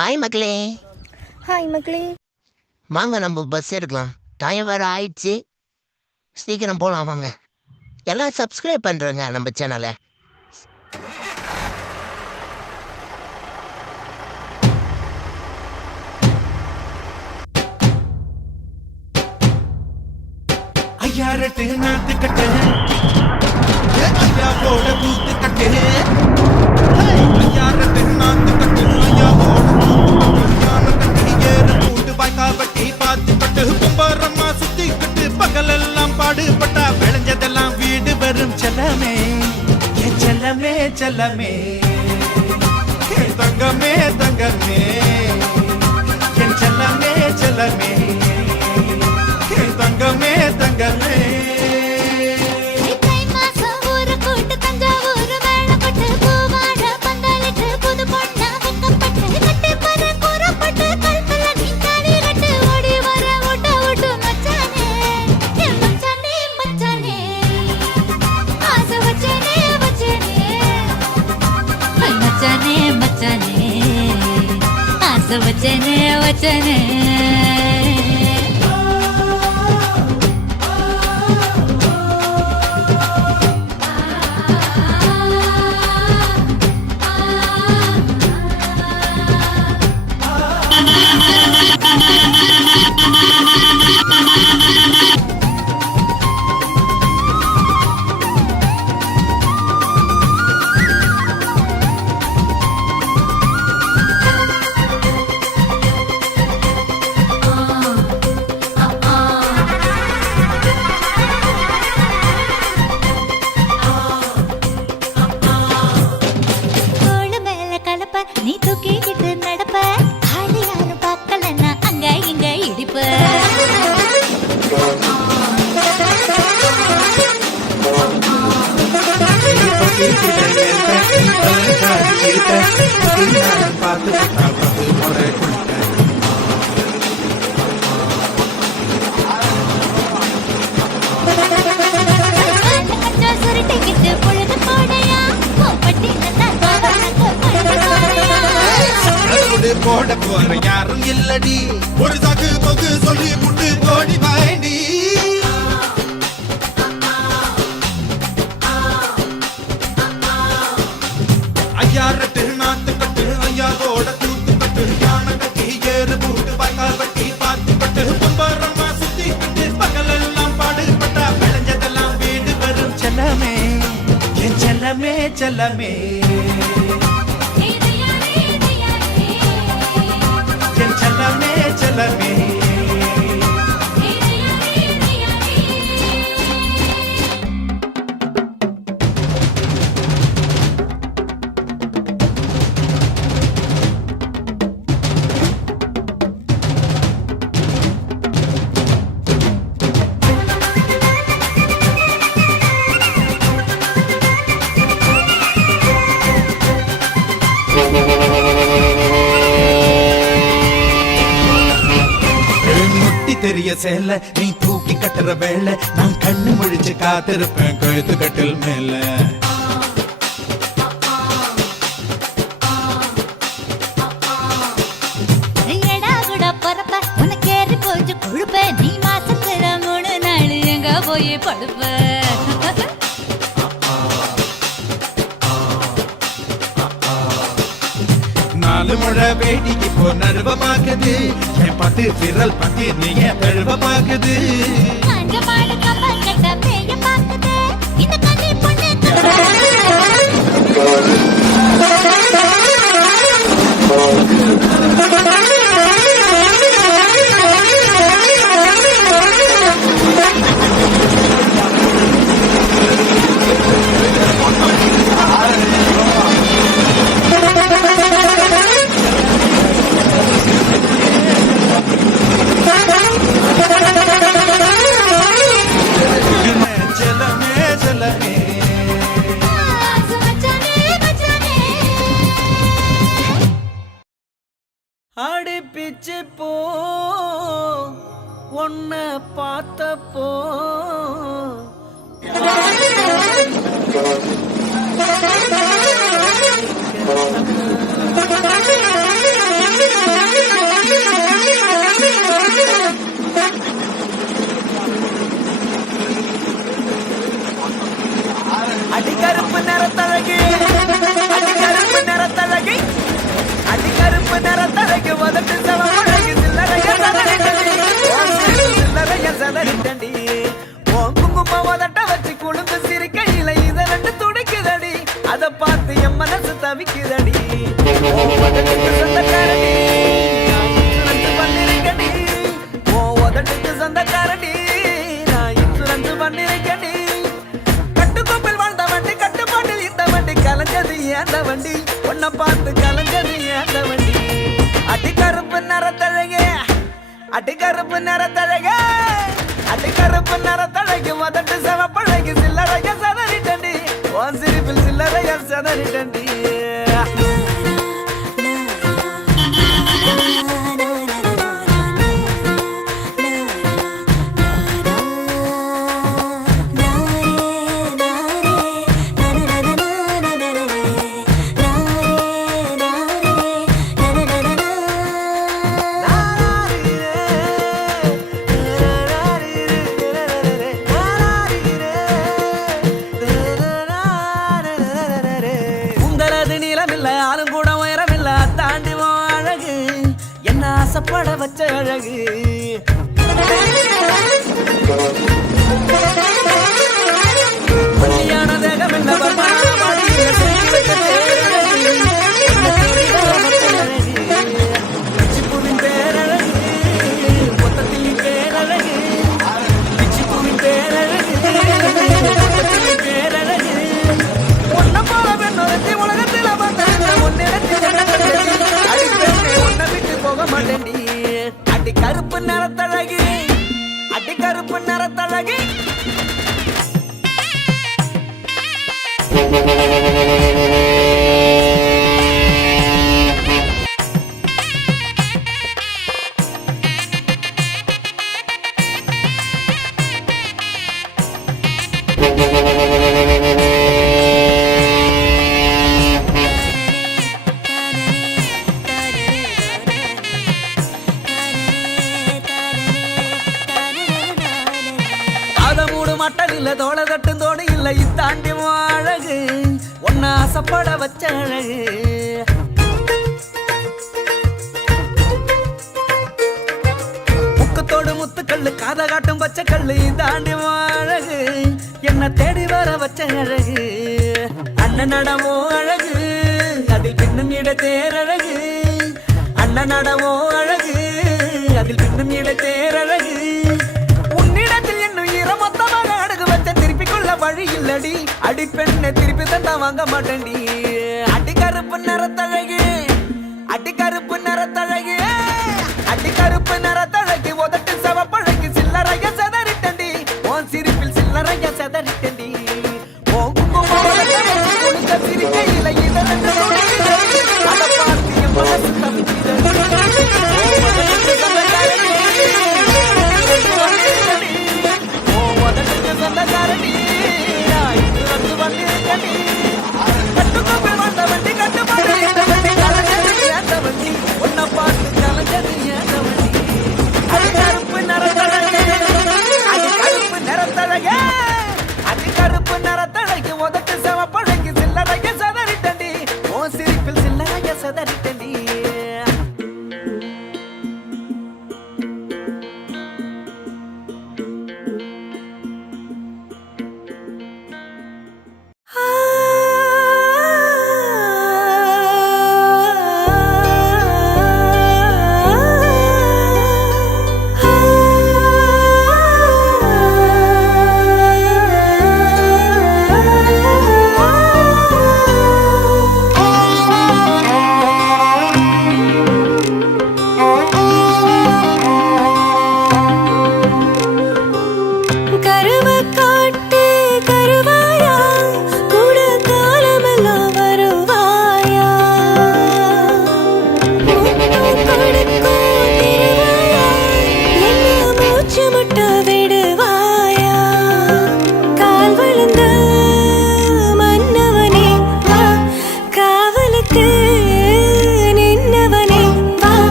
Hi மக்களே. Hi மக்களே. வாங்க நம்ம பஸ் எடுக்கலாம். டைம் வேறு ஆயிடுச்சு. சீக்கிரம் போகலாம் வாங்க. எல்லாம் சப்ஸ்கிரைப் பண்ணுறேங்க நம்ம சேனலை. ஐயாரட்டு நாத்து கட்டு ஐயா போட கூத்து கட்டு ஐயாரட்டு நாத்து கட்டு ஐயா போட கூத்து கட்டு ஏறு கூட்டு வாய்க்கா வட்டி பார்த்து கட்டு கும்பரம்மா சுத்தி கட்டு பகலெல்லாம் பாடுபட்டா விளைஞ்சதெல்லாம் வீடு வரும் செல்லமே என் செல்லமே செல்லமே என் தங்கமே தங்கமே என் செல்லமே செல்லமே தங்கமே தங்கமே வச்சனே வச்சனே நீ தூக்கிக்கிட்டு நடப்ப ஆளு யாரும் பார்க்கலன்னா அங்க இங்க இடிப்ப சுருட்டிக்கிட்டு பொழுது போடையா பட்டி போட போற யாரும் இல்லடி ஒரு சாக்கு போக்கு சொல்லி புட்டு கோடி வாண்டி ஐயாரட்டு நாத்து கட்டு ஐயாவோட கூத்து கட்டு யானை கட்டி ஏறு கூட்டு வாய்க்கால் வட்டி பார்த்து கட்டு கும்பரம்மா சுத்தி கட்டு பகலெல்லாம் பாடுபட்டா விளைஞ்சதெல்லாம் வீடு வரும் செல்லமே என் செல்லமே செல்லமே செல்லமே செல்லமே தெரிய சேல நீ தூக்கி கட்டுற வேலை நான் கண்ணு முழிச்சு காத்திருப்பேன் கழுத்து கட்டில் மேல எடா கூட பொறப்ப உனக்கு ஏறி போச்சு கொழுப்ப நீ மாசத்துல 3 நாள் எங்க போய் படுப்ப நாலு முழை வேடிக்கு போ நடுவமாக்குது என் பத்து விரல் பத்தி நீ என் தழுவமாக்குது அடிப்பிச்சு போ ஒன்ன பார்த்தப்போ நிறத்தழகி அடி கருப்பு நிறத்தழகி அடி கருப்பு நிறத்தழகி உதட்டு சவப்பழகி சில்லறைய சதறிட்டடி சில்லறைய சதறிட்டடி உன் குங்கும உதட்ட வச்சு குழுந்து சிரிக்கையில இத ரெண்டு துடிக்குதடி அத பார்த்து என் மனசு தவிக்குதடி உதட்டுக்கு சொந்தக்காரடி இன்சூரன்ஸ் பண்ணிருக்கடி உதட்டுக்கு சொந்தக்காரடி நான் இன்சூரன்ஸ் பண்ணிருக்கடி கட்டுக்கோப்பில் வாழ்ந்த வண்டி கட்டுப்பாட்டில் இந்த வண்டி கலஞ்சது ஏந்த வண்டி உன்னை பார்த்து கலஞ்சது ஏந்த வண்டி அடி கருப்பு நிறத்தழகே அடி கருப்பு நிறத்தழகே அடி கருப்பு நிறத்தழகி உதட்டு சவப்பழகி சில்லறைய சதறிட்டண்டி உன் சிரிப்பில் சில்லறைய சதறிட்டண்டி உங்களது நீளமில்ல ஆளும் கூட உயரமில்ல தாண்டி அழகு என்ன ஆசைப்பட வச்ச அழகு பள்ளியான தேகமில்ல பர்மனான மாடியில செஞ்சு வைத்த தேரழகு. என்ன தேடி வர வச்ச அழகு. பிச்சிப்பூவின் பேரழகு மொத்தத்தில் பேரழகு பிச்சிப்பூவின் பேரழகு மொத்தத்தில் பேரழகு உன்னை போல பெண்ணொருத்தி உலகத்தில் அமர்ந்த உன்னிடத்தில் அடிப்பேன் உன்னை விட்டு போக மாட்டேன்டி அடி கருப்பு நிறத்தழகி அடி கருப்பு நிறத்தழகி மூடு மட்டன் இல்ல தோள தட்டும் தோடு இல்ல இத்தாண்டி அழகு ஒன்ன ஆசைப்பட வச்ச அழகு முக்கத்தோடு முத்துக்கல்லு காத காட்டும் பச்சை கல்லு இதாண்டி அழகு என்ன தேடி வர வச்ச அழகு அண்ணன் நடமோ அழகு அதில் பின்னும் இட தேரழகு அண்ணன் நடமோ அழகு அதில் பின்னும் இட தேரழகு உன்னிடத்தில் என்னும் ஈரமொத்தமாக அடகு வச்ச திருப்பிக் கொள்ள வழி இல்லடி அடி பெண்ணை திருப்பி தந்தா வாங்க மாட்டேன்டி அடி கருப்பு நிறத்தழகி அடி கருப்பு நிறத்தழகி அடி கருப்பு நிறத்தழகி உதட்டு சவப்பழகி சில்லறைய செதறிட்டண்டி உன் சிரிப்பில் சில்லறைய செதறிட்டண்டி உன் குங்குமம் உனக்கு சிரிக்கையில இதரண்டு துடிக்குதடி. அதை பார்த்து என் மனசு தவிக்குதடி. உன் உதட்டுக்கு சொந்தக்காரடி. உன் உதட்டுக்கு சொந்தக்காரடி. நான் இன்சூரன்ஸ் பண்ணிருக்கடி. கட்டுக்கோப்பில் வந்த வண்டி கட்டுப்பாடு இந்த வண்டி கலஞ்சது ஏந்த வண்டி உன்னை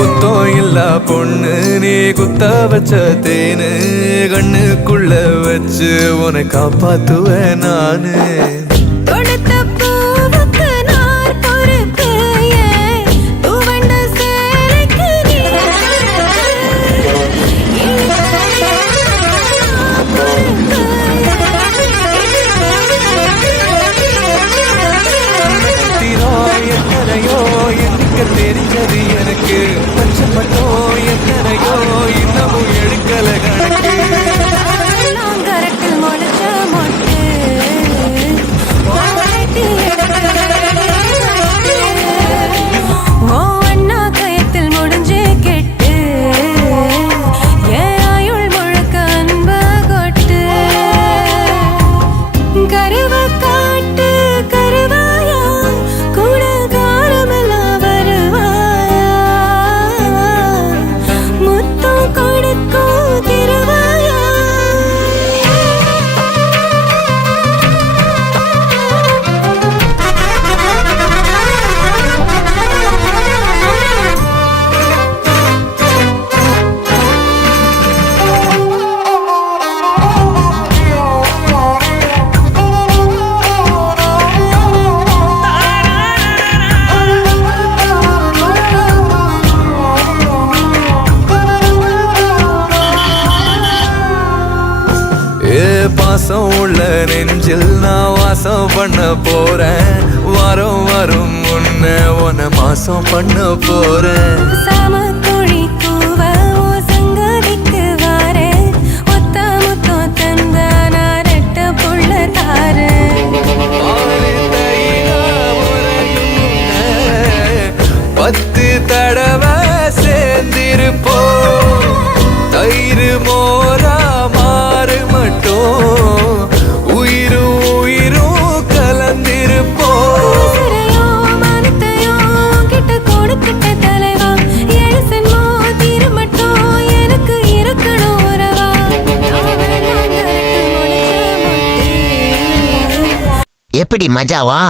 குத்தம் இல்ல பொண்ணு நீ குத்த வச்ச தேனு கண்ணுக்குள்ள வச்சு உன்னை காப்பாத்துவேன் நானு கொடுத்த பூவுக்கு நான் பொறுப்பு, துவண்ட சேலைக்கு நீ தீரோ எத்தனையோ எண்ணிக்க தெரிஞ்சது எனக்கு பச்சை மட்டும் எத்தனையோ இன்னமும் எடுக்கல கணக்கு நாங்கரத்தில் முளைச்ச மொட்டு, வாழட்டி ஓ அண்ணா கயத்தில் முடிஞ்சு கெட்டு, என் ஆயுள் முழுக்க அன்ப கொட்டு. கருவ காட்டு கருவாயா, கூட காலமெல்லாம் வருவாயா, முத்தம் கொடுக்கும் திருவாயா. ஏ பாசம் உள்ள நெஞ்சில் நான் வாசம் பண்ண போறேன் வாரம் வரும் முன்ன உன்னை மாசம் பண்ண போறேன் சாமக்கோழி கூவ ஓ சங்கதிக்கு வாரேன், ஒத்த முத்தம் தந்த நான் ரெட்ட புள்ள தாரேன். ஆறு தைலா உறையும் முன்ன 10 தடவை சேர்ந்திருப்போம் தயிர் மோரா மாறு மட்டும் உயிரும் உயிரும் கலந்திருப்போம் உசிரையோ மனத்தையோ கிட்ட கொடுக்கிட்ட தலைவா, ஏழு சென்மோ தீரமட்டும் எனக்கு இருக்கணும் உறவா. நாங்கரத்தில் முளைச்ச மொட்டு. எப்படி மஜாவா?